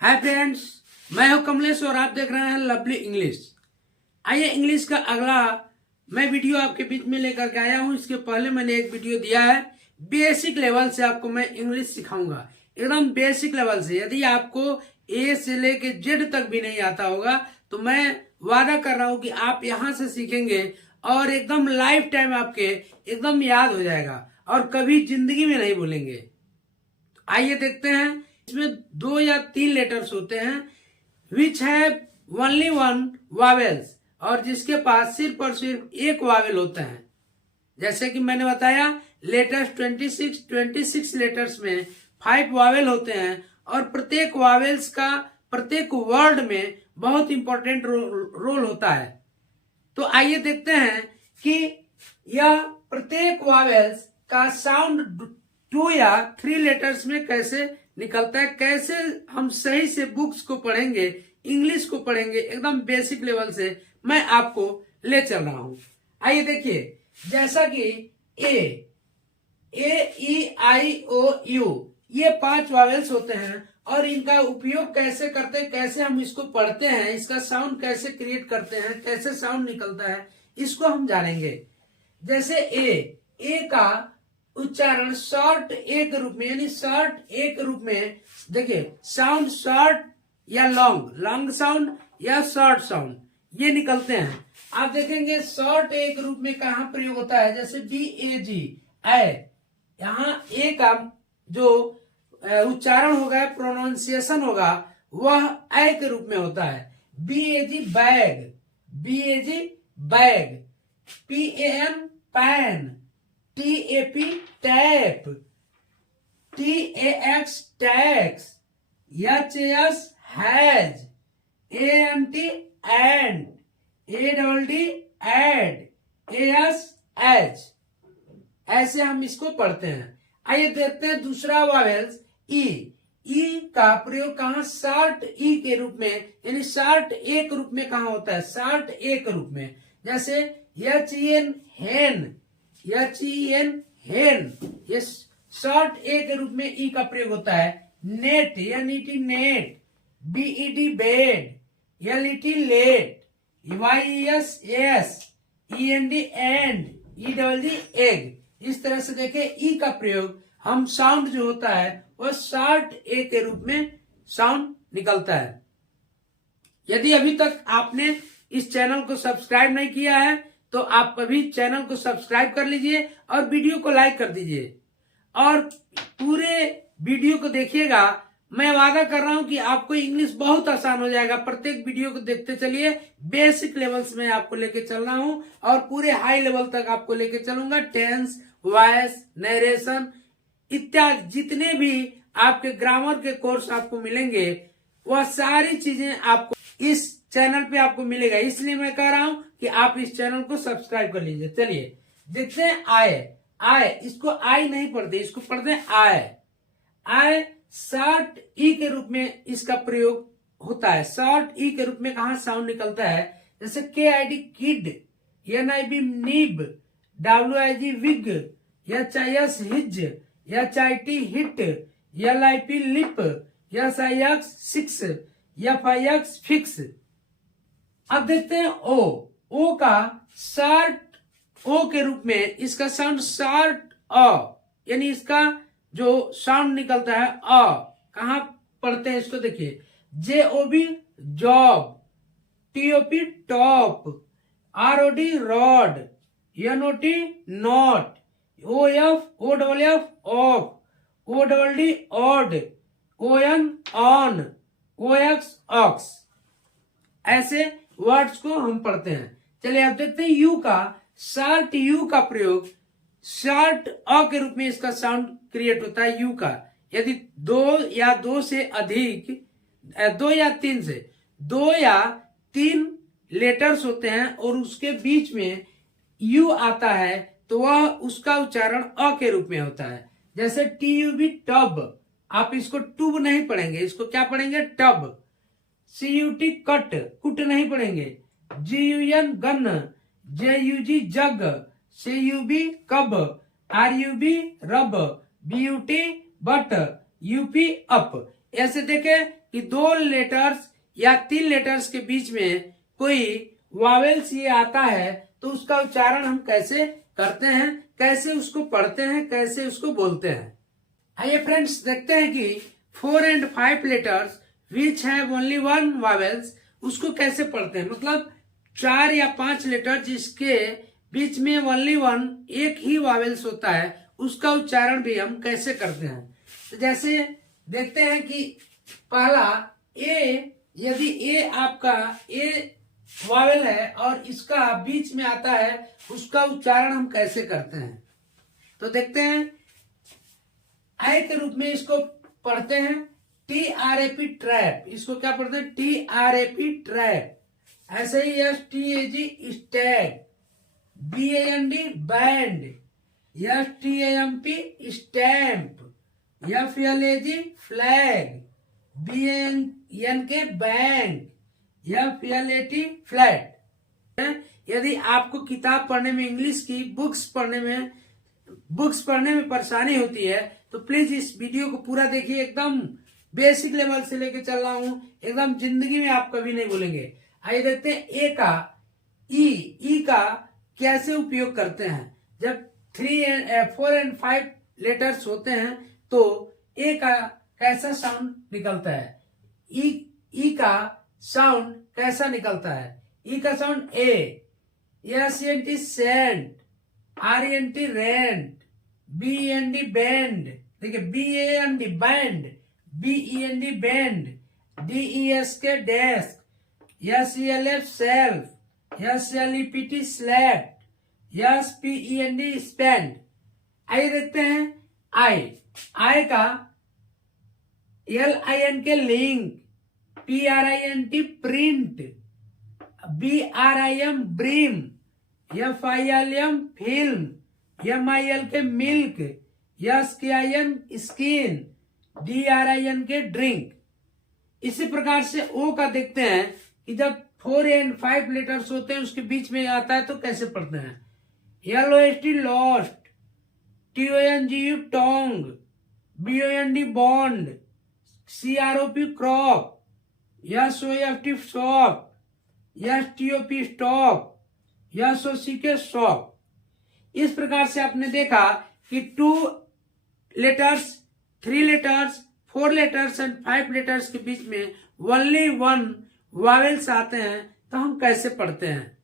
Hi friends, मैं हूं कमलेश और आप देख रहे हैं लवली इंग्लिश। आइए इंग्लिश का अगला मैं वीडियो आपके बीच में लेकर के आया हूं। इसके पहले मैंने एक वीडियो दिया है, बेसिक लेवल से आपको मैं इंग्लिश सिखाऊंगा, एकदम बेसिक लेवल से। यदि आपको ए से लेके जेड तक भी नहीं आता होगा तो मैं वादा कर रहा हूं कि आप यहां से सीखेंगे और एकदम लाइफ टाइम आपके एकदम याद हो जाएगा और कभी जिंदगी में नहीं भूलेंगे। आइए देखते हैं। इसमें 2 या 3 लेटर्स होते हैं which have only one vowels, और जिसके पास सिर्फ और सिर्फ एक वावेल होता है। जैसे कि मैंने बताया लेटर्स 26 लेटर्स में 5 वावेल होते हैं और प्रत्येक वावेल्स का प्रत्येक वर्ड में बहुत इंपॉर्टेंट रोल होता है। तो आइए देखते हैं कि यह प्रत्येक वावेल्स का साउंड 2 या 3 लेटर्स में कैसे निकलता है, कैसे हम सही से बुक्स को पढ़ेंगे, इंग्लिश को पढ़ेंगे एकदम बेसिक लेवल से मैं आपको ले चल रहा हूं। आइए देखिए, जैसा कि ए ई आई ओ यू, ये 5 वावेल्स होते हैं और इनका उपयोग कैसे करते हैं, कैसे हम इसको पढ़ते हैं, इसका साउंड कैसे क्रिएट करते हैं, कैसे साउंड निकलता है, इसको हम जानेंगे। जैसे ए का उच्चारण शॉर्ट ए के रूप में, यानी शॉर्ट ए के रूप में देखिए, साउंड शॉर्ट या लॉन्ग साउंड या शॉर्ट साउंड ये निकलते हैं। आप देखेंगे शॉर्ट ए के रूप में कहां प्रयोग होता है, जैसे बी ए जी ए, यहां ए का जो उच्चारण होगा, प्रोनाउंसिएशन होगा, वह ए के रूप में होता है। B A G bag, B A G bag, P A N pan, T A P tap, T A X tax, H S has, A N T ant, A double D add, A S H, ऐसे हम इसको पढ़ते हैं। आइए देखते हैं दूसरा vowels ई का प्रयोग कहां, शॉर्ट ई के रूप में, यानी शॉर्ट ए के रूप में कहां होता है, शॉर्ट ए के रूप में। जैसे H E N hen, H E N hen, ये शॉर्ट ए के रूप में ई का प्रयोग होता है। नेट यानी T net, B E D bed, L E T let, Y S S, E N D end, E double D egg. इस तरह से देखे ई का प्रयोग हम साउंड जो होता है वह शॉर्ट ए के रूप में साउंड निकलता है। यदि अभी तक आपने इस चैनल को सब्सक्राइब नहीं किया है तो आप अभी चैनल को सब्सक्राइब कर लीजिए और वीडियो को लाइक कर दीजिए और पूरे वीडियो को देखिएगा। मैं वादा कर रहा हूं कि आपको इंग्लिश बहुत आसान हो जाएगा। प्रत्येक वीडियो को देखते चलिए, बेसिक लेवल्स में आपको लेके चल रहा हूं और पूरे हाई लेवल तक आपको लेके चलूंगा। टेंस, वॉइस, नरेशन इत्यादि जितने भी आपके ग्रामर के कोर्स आपको मिलेंगे वह सारी चीजें आपको इस चैनल पे आपको मिलेगा। इसलिए मैं कह रहा हूं कि आप इस चैनल को सब्सक्राइब कर लीजिए। चलिए देखते हैं आय, इसको आई नहीं पढ़ते, इसको पढ़ते हैं आय शॉर्ट ई के रूप में इसका प्रयोग होता है। शॉर्ट ई के रूप में कहां साउंड निकलता है, जैसे K I D kid, N I B nib, W I G wig, H I S his, H I T hit, L I P lip, S I X six, F I X fix. अब देखते हैं ओ का short ओ के रूप में इसका sound short अ, यानी इसका जो साउंड निकलता है अ, कहां पढ़ते हैं इसको देखिए, J O B job, T O P top, R O D rod, N O T not, O F O double F off, O double D odd, O N on, O X ox. ऐसे words को हम पढ़ते हैं। चलिए अब देखते हैं you का शॉर्ट यू का प्रयोग, शॉर्ट अ के रूप में इसका साउंड क्रिएट होता है यू का। यदि 2 या 2 से अधिक, 2 या 3 से 2 या 3 लेटर्स होते हैं और उसके बीच में यू आता है तो वह उसका उच्चारण अ के रूप में होता है। जैसे टी यू बी टब, आप इसको टूब नहीं पढ़ेंगे, इसको क्या पढ़ेंगे, tub. C U T cut, कुट नहीं पढ़ेंगे। G U N gun, J U G jug, C U B cub, R U B rub, B U T but, U P up. ऐसे देखे कि 2 लेटर्स या 3 लेटर्स के बीच में कोई वावेल्स ये आता है तो उसका उच्चारण हम कैसे करते हैं, कैसे उसको पढ़ते हैं, कैसे उसको बोलते हैं। आइए फ्रेंड्स देखते हैं कि 4 and 5 letters which have only 1 vowels उसको कैसे पढ़ते हैं। मतलब 4 या 5 लेटर जिसके बीच में ओनली 1 एक ही वावेल्स होता है उसका उच्चारण भी हम कैसे करते हैं। तो जैसे देखते हैं कि पहला ए, यदि ए आपका ए वावेल है और इसका बीच में आता है उसका उच्चारण हम कैसे करते हैं। तो देखते हैं आई के रूप में इसको पढ़ते हैं TRAP ट्रैप। इसको क्या पढ़ते हैं? TRAP trap. ऐसे ही STAG Stag, BAND band, STAMP stamp, FLAG flag, BANK bank, FLAT flat. यदि आपको किताब पढ़ने में, इंग्लिश की बुक्स पढ़ने में परेशानी होती है तो प्लीज इस वीडियो को पूरा देखिए। एकदम बेसिक लेवल से लेके चल रहा हूं, एकदम जिंदगी में आप कभी नहीं भूलेंगे। आइए देखते हैं ए का ई का कैसे उपयोग करते हैं। जब 4 and 5 लेटर्स होते हैं तो ए का कैसा साउंड निकलता है, ई का साउंड कैसा निकलता है। ई का साउंड ए, SENT Saint, RENT rent, BEND band, देखिए BAND band, BEND band, DESK desk, SELF self, SLEPT slate, SPEND spend. आइए देखते हैं आई का LINK link, PRINT print, BRIM brim, FILM film, MILK milk, SKIN skin, DRINK drink. इसी प्रकार से ओ का देखते हैं कि जब 4 and 5 लेटर्स होते हैं उसके बीच में आता है तो कैसे पढ़ते हैं। LOST lost, TONGU Tong, BOND bond, CROP crop, SOFT shop, STOP stop, SOCK shop. इस प्रकार से आपने देखा कि 2 letters, 3 letters, 4 letters and 5 letters के बीच में ओनली 1 वावेल्स आते हैं तो हम कैसे पढ़ते हैं।